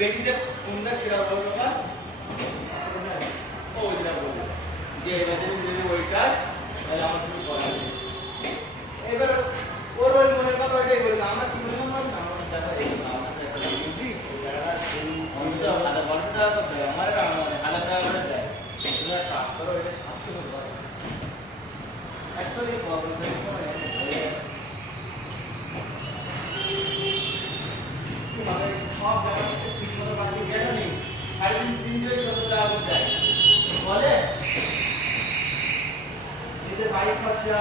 দেখি যে কোনটা সেরা বলবা ও ওইটা বলবে যে এবারে যদি ওইটা তাহলে আমার কিছু করার নেই এবার ওর ওই মনে কথা ওইটাই বলবে আমার কি মনে হয় না আমার দেখা এই আমার দেখা বুঝি ওইটা আমি তো আধা ঘন্টা কথা আমার আধা টাকা করে দেয় এটা ট্রান্সফার ওইটা 700 টাকা অ্যাকচুয়ালি প্রবলেম হয় মানে সব জায়গাতে ঠিক মতো বাকি গেছে নেই আর তিনটে ছোট টাকা যায় বলে এতে বাইক খরচা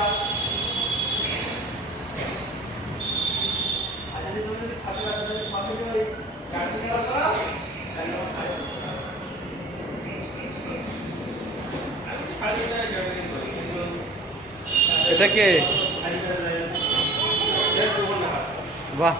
আর যদি তুমি খাতে খাতে সব কিছু ওই গাড়ি নেওয়া করা তাহলে আমার ছাড়ে আমি ছাড়ে যায় জয়েন করি কিন্তু এটা কে বাহ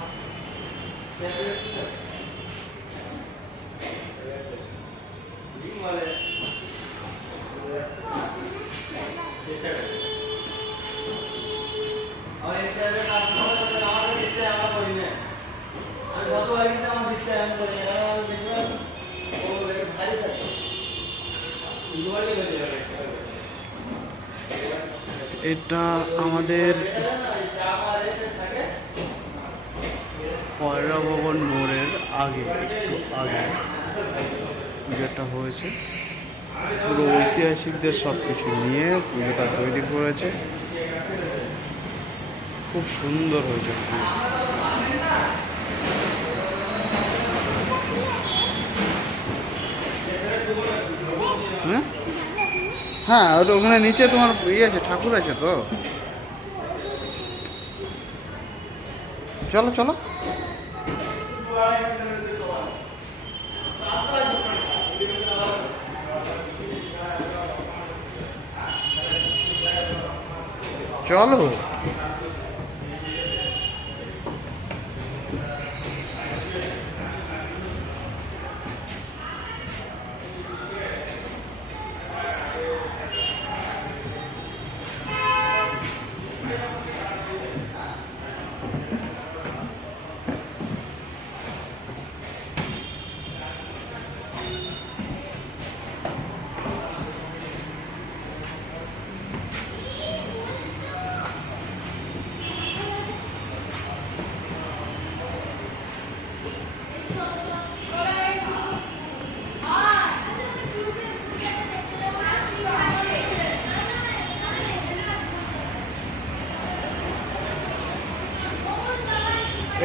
এটা আমাদের পয়রা ভবন মোড়ের আগে একটু আগে যেটা হয়েছে পুরো ঐতিহাসিকদের সব কিছু নিয়ে পুজোটা তৈরি করেছে খুব সুন্দর হয়েছে হ্যাঁ হ্যাঁ ওটা ওখানে নিচে তোমার ইয়ে আছে ঠাকুর আছে তো চলো চলো চলো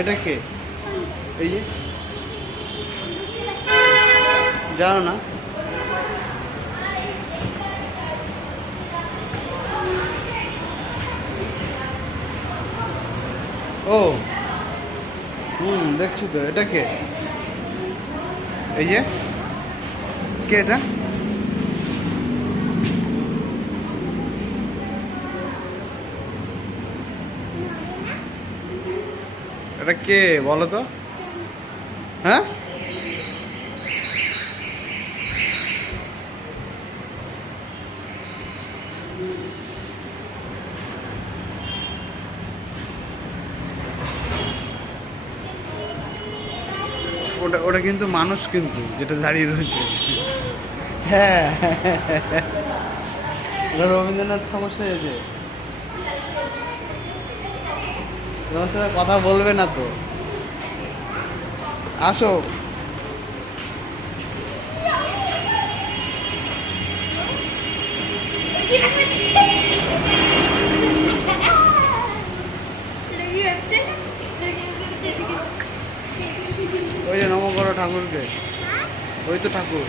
এটা কে এই যে জানো না ও দেখছি তো এটা কে এই যে কে এটা এটা কে বলো তো হ্যাঁ ওটা ওটা কিন্তু মানুষ কিন্তু যেটা দাঁড়িয়ে রয়েছে হ্যাঁ ওটা রবীন্দ্রনাথ ঠাকুর সেজেছে তোমার সাথে কথা বলবে না তো আসো ওই যে নম করো ঠাকুরকে ওই তো ঠাকুর